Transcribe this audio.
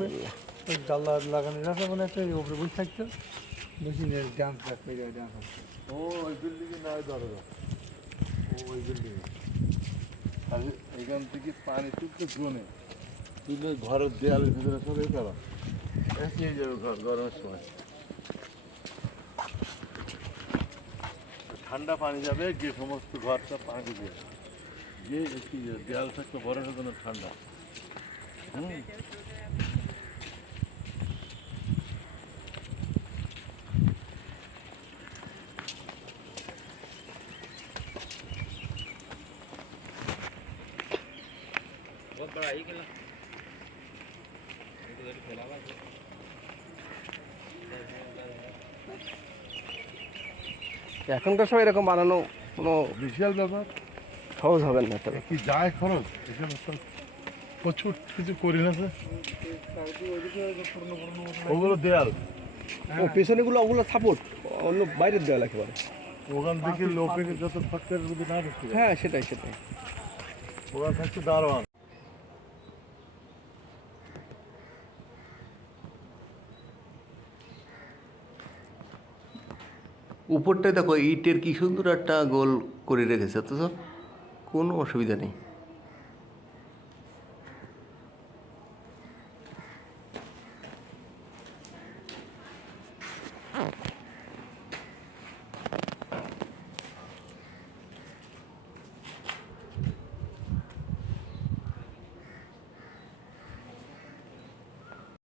থাকবে, ওই জানলা লাগানো আছে মানে একটা উপরে বসে থাকতো, মেশিনের ডান্স থাকবে, ডান্স হচ্ছে। ও ওই বিল্ডিংয়ে না দরজা, ও ওই বিল্ডিংয়ে। আর এখান থেকে পানি তুলতে জোনে তুলে ঘরের দেয়ালের ভিতরে সব করা এসিয়ে যাবে ঘর গরমের সময়। ঠান্ডা পানি যাবে গিয়ে সমস্ত ঘরটা পানি দিয়ে গিয়ে এসিয়ে যাবে, দেয়াল থাকতে বরফের জন্য ঠান্ডা। बहुत बड़ा ही किला इधर फैला हुआ है। এখনকার সময় এরকম বানানো কোনো বিশাল ব্যাপার, সহজ হবে না তবে। কি যায় খরচ এখানে তো প্রচুর কিছু করি না স্যার। ওগুলো দেয়াল, ও পেছনেগুলো ওগুলো সাপোর্ট, অন্য বাইরের দেওয়া একেবারে। ওখান থেকে লোকের যত খরচের যদি না ঢুকতে যায়, হ্যাঁ সেটাই সেটাই। ওখান থাকছে দারোয়ান। উপরটায় দেখো ইটের কি সুন্দর একটা গোল করে রেখেছে, অথচ কোনো অসুবিধা নেই।